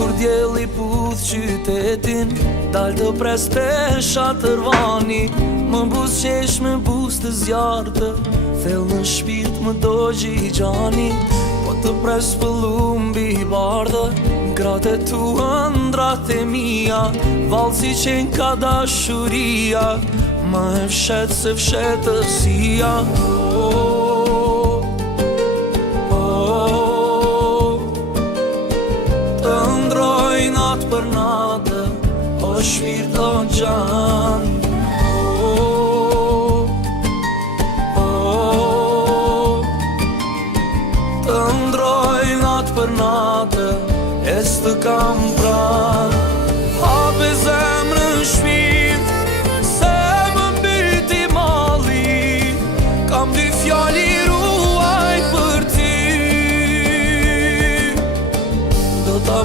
Kur djeli puth qytetin, dal të pres të shatërvani, më buz qesh me buz të zjartë, thell në shpirt më do gjigjani. Po të pres pëllumbi bardhe, gratë e tu ëndrat e mia, valë si qenë ka dashuria, ma e fshet se fshetësia. Të ndroj natë për natë, o shpirt o gjan. Të ndroj natë për natë, e s'të kam pranë.